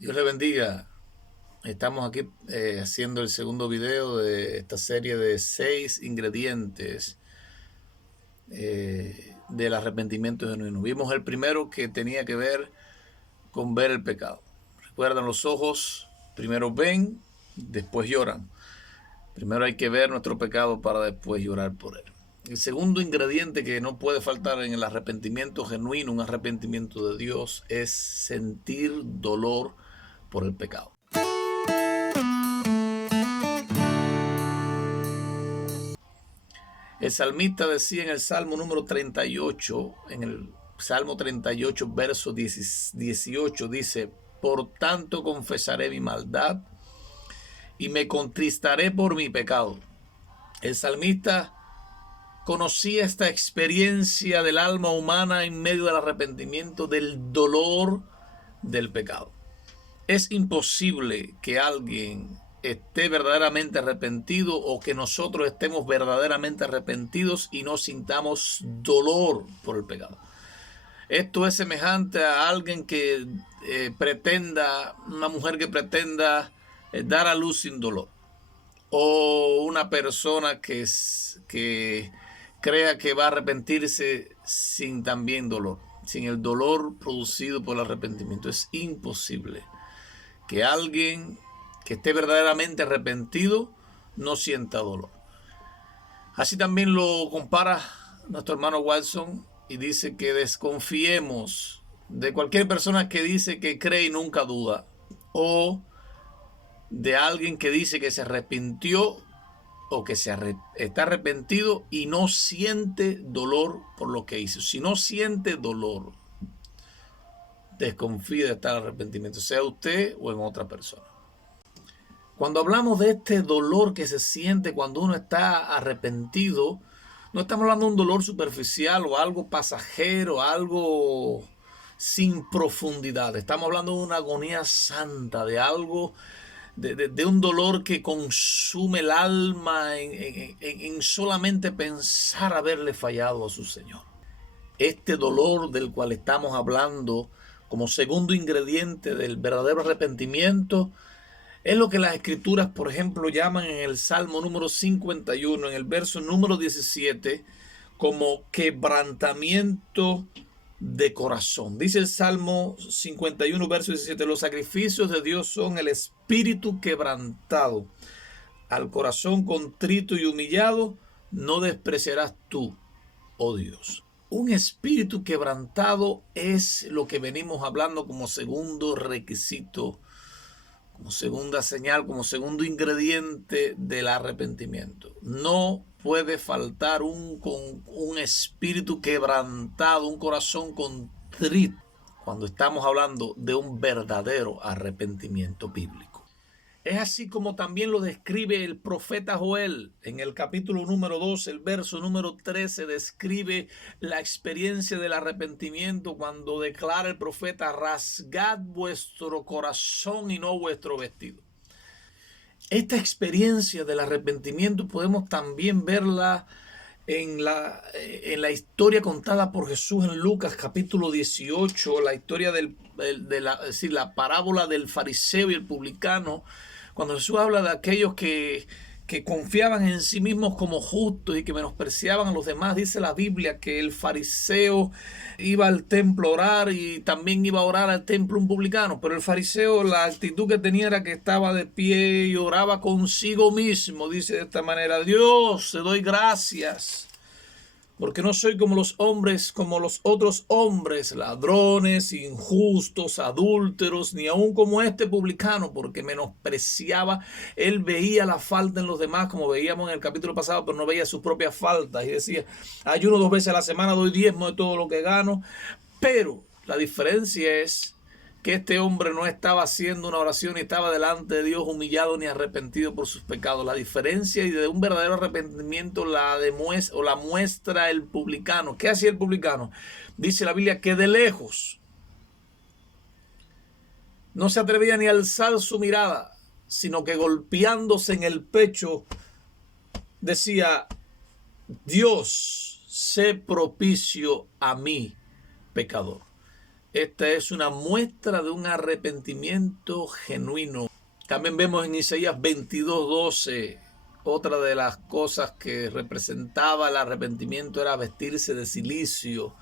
Dios le bendiga. Estamos aquí haciendo el segundo video de esta serie de 6 ingredientes del arrepentimiento genuino. Vimos el primero que tenía que ver con ver el pecado. Recuerdan, los ojos primero ven, después lloran. Primero hay que ver nuestro pecado para después llorar por él. El segundo ingrediente que no puede faltar en el arrepentimiento genuino, un arrepentimiento de Dios, es sentir dolor por el pecado. El salmista decía en el Salmo número 38, en el Salmo 38, verso 18, dice: por tanto confesaré mi maldad y me contristaré por mi pecado. El salmista conocía esta experiencia del alma humana en medio del arrepentimiento, del dolor del pecado. Es imposible que alguien esté verdaderamente arrepentido o que nosotros estemos verdaderamente arrepentidos y no sintamos dolor por el pecado. Esto es semejante a alguien que una mujer que pretenda dar a luz sin dolor, o una persona que crea que va a arrepentirse sin también dolor, sin el dolor producido por el arrepentimiento. Es imposible que alguien que esté verdaderamente arrepentido no sienta dolor. Así también lo compara nuestro hermano Watson y dice que desconfiemos de cualquier persona que dice que cree y nunca duda, o de alguien que dice que se arrepintió o que está arrepentido y no siente dolor por lo que hizo. Si no siente dolor, desconfíe de estar arrepentimiento, sea usted o en otra persona. Cuando hablamos de este dolor que se siente cuando uno está arrepentido, no estamos hablando de un dolor superficial o algo pasajero, algo sin profundidad. Estamos hablando de una agonía santa, de algo, de un dolor que consume el alma en solamente pensar haberle fallado a su Señor. Este dolor del cual estamos hablando como segundo ingrediente del verdadero arrepentimiento es lo que las escrituras, por ejemplo, llaman en el Salmo número 51, en el verso número 17, como quebrantamiento de corazón. Dice el Salmo 51, verso 17: los sacrificios de Dios son el espíritu quebrantado. Al corazón contrito y humillado no despreciarás tú, oh Dios. Un espíritu quebrantado es lo que venimos hablando como segundo requisito, como segunda señal, como segundo ingrediente del arrepentimiento. No puede faltar un espíritu quebrantado, un corazón contrito, cuando estamos hablando de un verdadero arrepentimiento bíblico. Es así como también lo describe el profeta Joel. En el capítulo número 2, el verso número 13, describe la experiencia del arrepentimiento cuando declara el profeta: rasgad vuestro corazón y no vuestro vestido. Esta experiencia del arrepentimiento podemos también verla en la historia contada por Jesús en Lucas capítulo 18, la historia la parábola del fariseo y el publicano, cuando Jesús habla de aquellos que confiaban en sí mismos como justos y que menospreciaban a los demás. Dice la Biblia que el fariseo iba al templo a orar y también iba a orar al templo un publicano, pero el fariseo, la actitud que tenía era que estaba de pie y oraba consigo mismo. Dice de esta manera: Dios, te doy gracias porque no soy como los hombres, como los otros hombres, ladrones, injustos, adúlteros, ni aun como este publicano, porque menospreciaba. Él veía la falta en los demás, como veíamos en el capítulo pasado, pero no veía sus propias faltas. Y decía: ayuno 2 veces a la semana, doy diezmo de todo lo que gano. Pero la diferencia es que este hombre no estaba haciendo una oración y estaba delante de Dios humillado ni arrepentido por sus pecados. La diferencia de un verdadero arrepentimiento la muestra el publicano. ¿Qué hacía el publicano? Dice la Biblia que de lejos no se atrevía ni a alzar su mirada, sino que golpeándose en el pecho decía: Dios, sé propicio a mí, pecador. Esta es una muestra de un arrepentimiento genuino. También vemos en Isaías 22:12, otra de las cosas que representaba el arrepentimiento era vestirse de cilicio.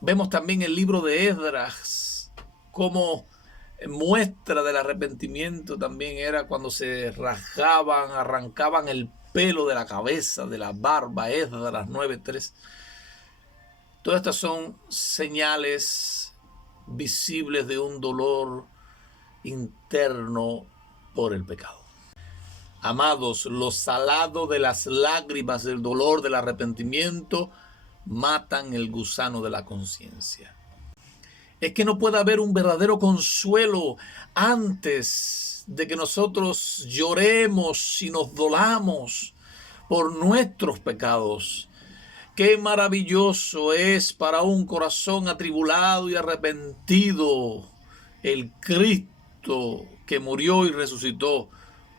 Vemos también el libro de Esdras, como muestra del arrepentimiento también era cuando se rasgaban, arrancaban el pelo de la cabeza, de la barba. Esdras 9:3. Todas estas son señales visibles de un dolor interno por el pecado. Amados, lo salado de las lágrimas, del dolor, del arrepentimiento, matan el gusano de la conciencia. Es que no puede haber un verdadero consuelo antes de que nosotros lloremos y nos dolamos por nuestros pecados. Qué maravilloso es para un corazón atribulado y arrepentido el Cristo que murió y resucitó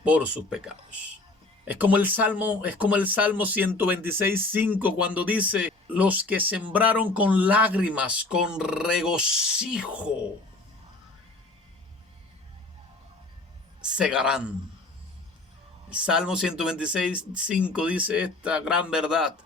por sus pecados. Es como el Salmo 126:5 cuando dice: los que sembraron con lágrimas, con regocijo, segarán. El Salmo 126:5 dice esta gran verdad: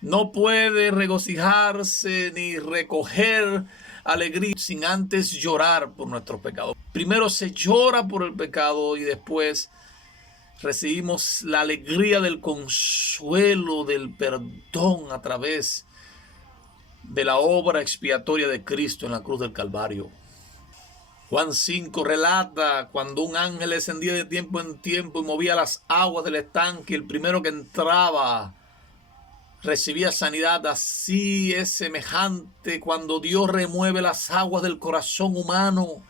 no puede regocijarse ni recoger alegría sin antes llorar por nuestros pecados. Primero se llora por el pecado y después recibimos la alegría del consuelo, del perdón a través de la obra expiatoria de Cristo en la cruz del Calvario. Juan 5 relata cuando un ángel descendía de tiempo en tiempo y movía las aguas del estanque. El primero que entraba recibía sanidad. Así es semejante cuando Dios remueve las aguas del corazón humano.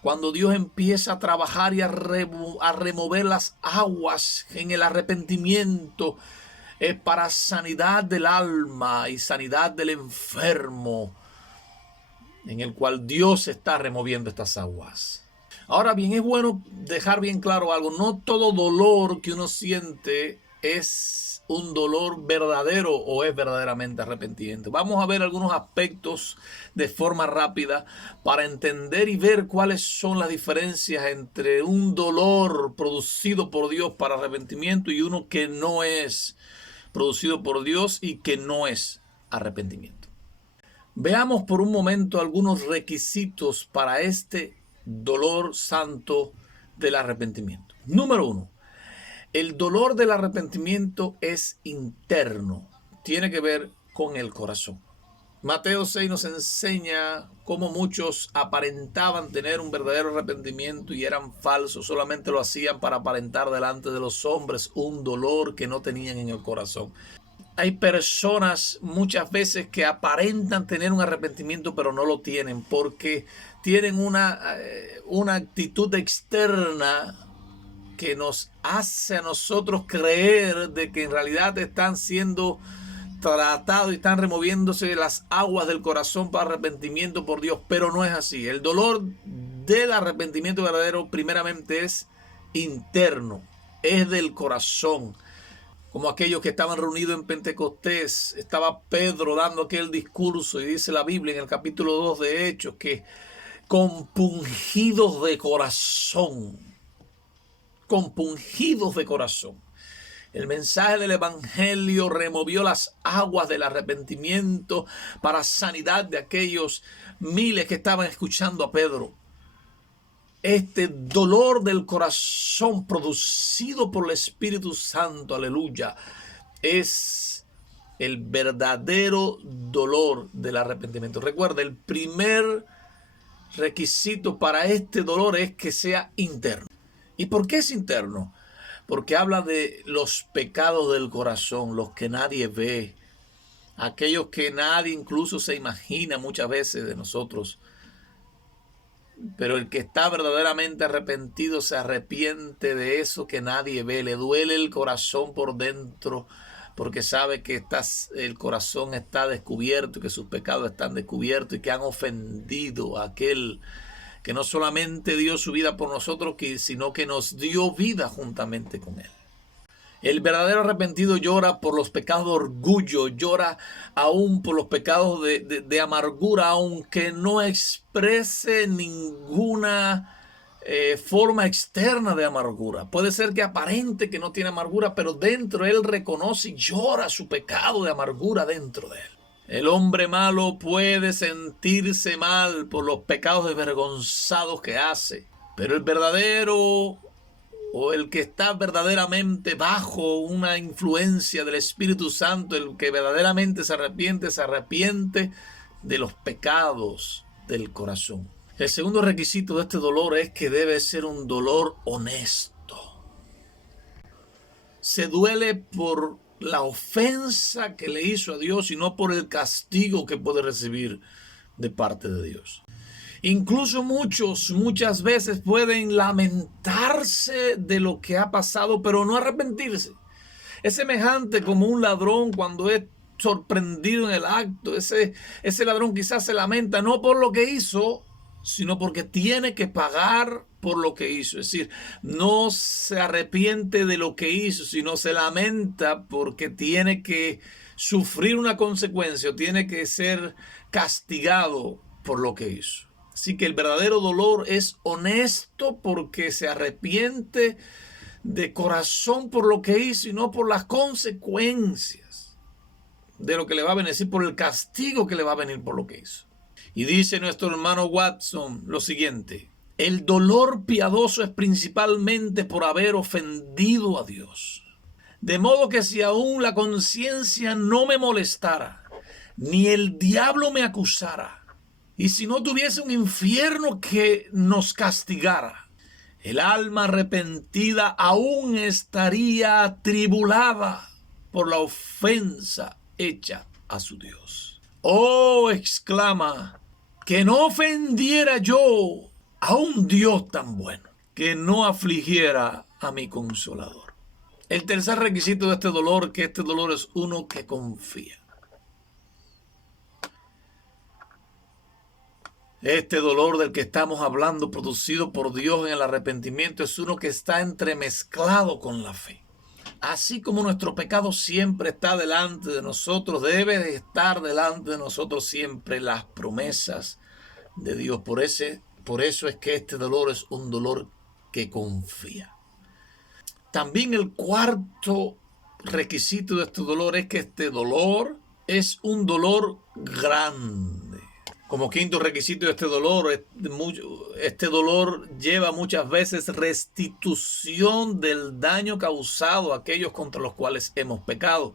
Cuando Dios empieza a trabajar y a remover las aguas en el arrepentimiento, es para sanidad del alma y sanidad del enfermo, en el cual Dios está removiendo estas aguas. Ahora bien, es bueno dejar bien claro algo: no todo dolor que uno siente es un dolor verdadero o es verdaderamente arrepentimiento. Vamos a ver algunos aspectos de forma rápida para entender y ver cuáles son las diferencias entre un dolor producido por Dios para arrepentimiento y uno que no es producido por Dios y que no es arrepentimiento. Veamos por un momento algunos requisitos para este dolor santo del arrepentimiento. Número 1. El dolor del arrepentimiento es interno, tiene que ver con el corazón. Mateo 6 nos enseña cómo muchos aparentaban tener un verdadero arrepentimiento y eran falsos, solamente lo hacían para aparentar delante de los hombres un dolor que no tenían en el corazón. Hay personas muchas veces que aparentan tener un arrepentimiento pero no lo tienen porque tienen una actitud externa que nos hace a nosotros creer de que en realidad están siendo tratados y están removiéndose las aguas del corazón para arrepentimiento por Dios, pero no es así. El dolor del arrepentimiento verdadero primeramente es interno, es del corazón. Como aquellos que estaban reunidos en Pentecostés, estaba Pedro dando aquel discurso y dice la Biblia en el capítulo 2 de Hechos que compungidos de corazón, el mensaje del evangelio removió las aguas del arrepentimiento para sanidad de aquellos miles que estaban escuchando a Pedro. Este dolor del corazón producido por el Espíritu Santo, aleluya, es el verdadero dolor del arrepentimiento. Recuerda, el primer requisito para este dolor es que sea interno. ¿Y por qué es interno? Porque habla de los pecados del corazón, los que nadie ve, aquellos que nadie incluso se imagina muchas veces de nosotros. Pero el que está verdaderamente arrepentido se arrepiente de eso que nadie ve. Le duele el corazón por dentro porque sabe que el corazón está descubierto, que sus pecados están descubiertos y que han ofendido a aquel que no solamente dio su vida por nosotros, sino que nos dio vida juntamente con él. El verdadero arrepentido llora por los pecados de orgullo, llora aún por los pecados de amargura, aunque no exprese ninguna forma externa de amargura. Puede ser que aparente que no tiene amargura, pero dentro él reconoce y llora su pecado de amargura dentro de él. El hombre malo puede sentirse mal por los pecados desvergonzados que hace, pero el verdadero o el que está verdaderamente bajo una influencia del Espíritu Santo, el que verdaderamente se arrepiente de los pecados del corazón. El segundo requisito de este dolor es que debe ser un dolor honesto. Se duele por la ofensa que le hizo a Dios y no por el castigo que puede recibir de parte de Dios. Incluso muchas veces pueden lamentarse de lo que ha pasado, pero no arrepentirse. Es semejante como un ladrón cuando es sorprendido en el acto. Ese ladrón quizás se lamenta no por lo que hizo, sino porque tiene que pagar por lo que hizo. Es decir, no se arrepiente de lo que hizo, sino se lamenta porque tiene que sufrir una consecuencia o tiene que ser castigado por lo que hizo. Así que el verdadero dolor es honesto porque se arrepiente de corazón por lo que hizo y no por las consecuencias de lo que le va a venir, por el castigo que le va a venir por lo que hizo. Y dice nuestro hermano Watson lo siguiente: el dolor piadoso es principalmente por haber ofendido a Dios. De modo que si aún la conciencia no me molestara, ni el diablo me acusara, y si no tuviese un infierno que nos castigara, el alma arrepentida aún estaría atribulada por la ofensa hecha a su Dios. Oh, exclama, que no ofendiera yo a un Dios tan bueno, que no afligiera a mi consolador. El tercer requisito de este dolor, que este dolor es uno que confía. Este dolor del que estamos hablando, producido por Dios en el arrepentimiento, es uno que está entremezclado con la fe. Así como nuestro pecado siempre está delante de nosotros, debe de estar delante de nosotros siempre las promesas de Dios. Por eso es que este dolor es un dolor que confía. También el cuarto requisito de este dolor es que este dolor es un dolor grande. Como quinto requisito de este dolor lleva muchas veces restitución del daño causado a aquellos contra los cuales hemos pecado,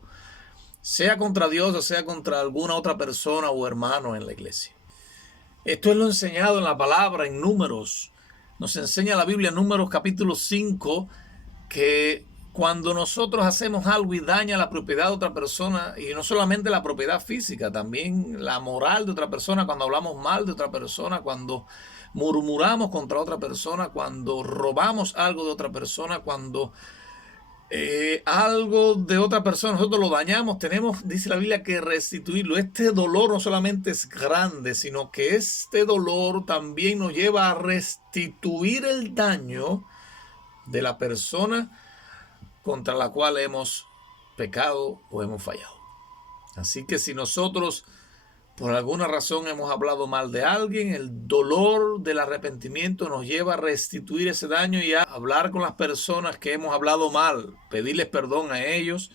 sea contra Dios o sea contra alguna otra persona o hermano en la iglesia. Esto es lo enseñado en la palabra, en Números. Nos enseña la Biblia en Números capítulo 5 que cuando nosotros hacemos algo y daña la propiedad de otra persona, y no solamente la propiedad física, también la moral de otra persona, cuando hablamos mal de otra persona, cuando murmuramos contra otra persona, cuando robamos algo de otra persona, cuando algo de otra persona nosotros lo dañamos, tenemos, dice la Biblia, que restituirlo. Este dolor no solamente es grande, sino que este dolor también nos lleva a restituir el daño de la persona contra la cual hemos pecado o hemos fallado. Así que si nosotros por alguna razón hemos hablado mal de alguien, el dolor del arrepentimiento nos lleva a restituir ese daño y a hablar con las personas que hemos hablado mal, pedirles perdón a ellos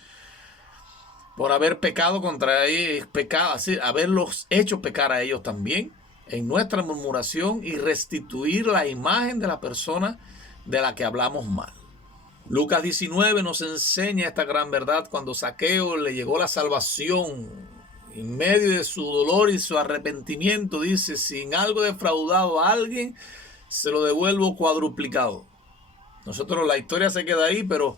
por haber pecado contra ellos, haberlos hecho pecar a ellos también en nuestra murmuración y restituir la imagen de la persona de la que hablamos mal. Lucas 19 nos enseña esta gran verdad cuando Zaqueo le llegó la salvación. En medio de su dolor y su arrepentimiento dice: si en algo he defraudado a alguien, se lo devuelvo cuadruplicado. Nosotros la historia se queda ahí, pero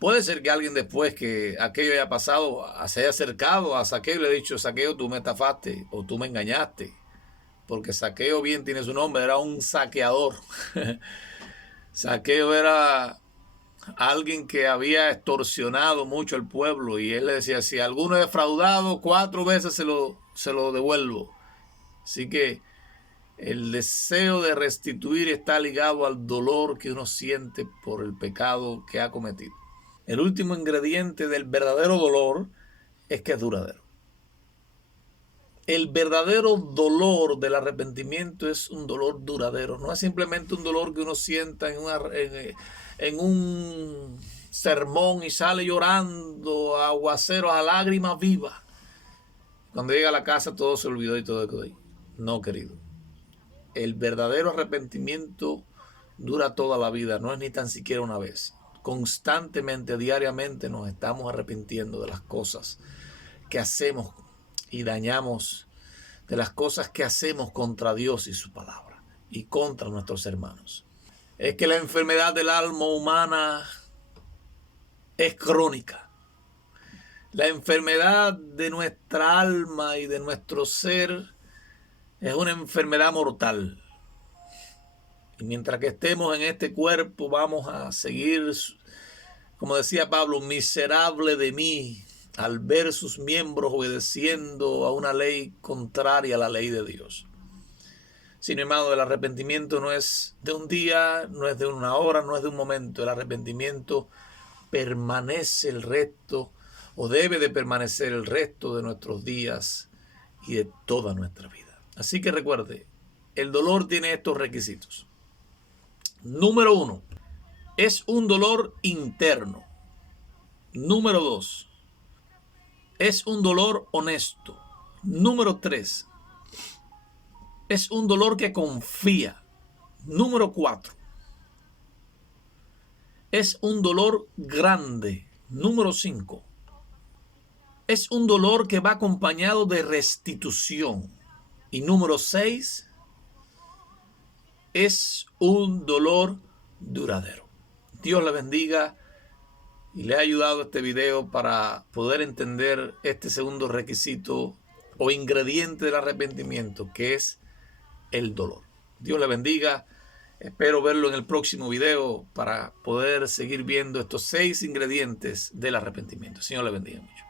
puede ser que alguien después que aquello haya pasado se haya acercado a Zaqueo y le haya dicho: Zaqueo, tú me estafaste o tú me engañaste. Porque Zaqueo, bien tiene su nombre, era un saqueador. Zaqueo era alguien que había extorsionado mucho al pueblo y él le decía: si alguno es defraudado, 4 veces se lo devuelvo. Así que el deseo de restituir está ligado al dolor que uno siente por el pecado que ha cometido. el último ingrediente del verdadero dolor es que es duradero. El verdadero dolor del arrepentimiento es un dolor duradero. No es simplemente un dolor que uno sienta en un sermón y sale llorando a aguacero, a lágrimas vivas. Cuando llega a la casa todo se olvidó y todo quedó ahí. No, querido. El verdadero arrepentimiento dura toda la vida. No es ni tan siquiera una vez. Constantemente, diariamente nos estamos arrepintiendo de las cosas que hacemos y dañamos, de las cosas que hacemos contra Dios y su palabra y contra nuestros hermanos. Es que la enfermedad del alma humana es crónica. La enfermedad de nuestra alma y de nuestro ser es una enfermedad mortal. Y mientras que estemos en este cuerpo vamos a seguir, como decía Pablo, miserable de mí, al ver sus miembros obedeciendo a una ley contraria a la ley de Dios. Sin embargo, el arrepentimiento no es de un día, no es de una hora, no es de un momento. El arrepentimiento permanece el resto, o debe de permanecer el resto de nuestros días y de toda nuestra vida. Así que recuerde, el dolor tiene estos requisitos. Número 1, es un dolor interno. Número 2, es un dolor honesto. Número 3, es un dolor que confía. Número 4, es un dolor grande. Número 5, es un dolor que va acompañado de restitución. Y número 6, es un dolor duradero. Dios le bendiga y le ha ayudado este video para poder entender este segundo requisito o ingrediente del arrepentimiento, que es el dolor. Dios le bendiga. Espero verlo en el próximo video para poder seguir viendo estos 6 ingredientes del arrepentimiento. Señor le bendiga mucho.